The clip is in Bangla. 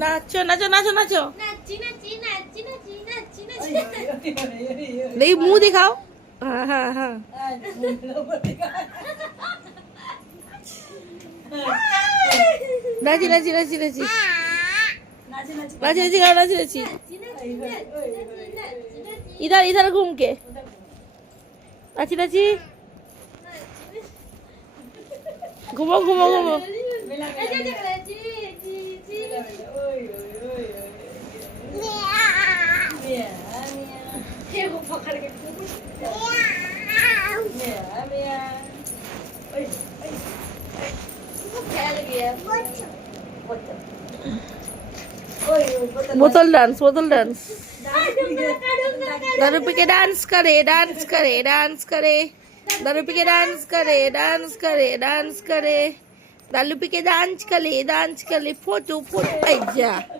নাচো নাচো নাচো নাচো দেখি মুখ দেখাও হ্যাঁ হ্যাঁ হ্যাঁ নাচি নাচি নাচি নাচি नाची नाची गाओ नाची नाची इधर इधर घूम के नाची नाची घूमो घूमो घूमो बोतल डांस दारू पी के डांस करे डांस करे डांस करे दारू पी के डांस करे डांस करे डांस करे दारू पी के डांस करे फोटो फोटो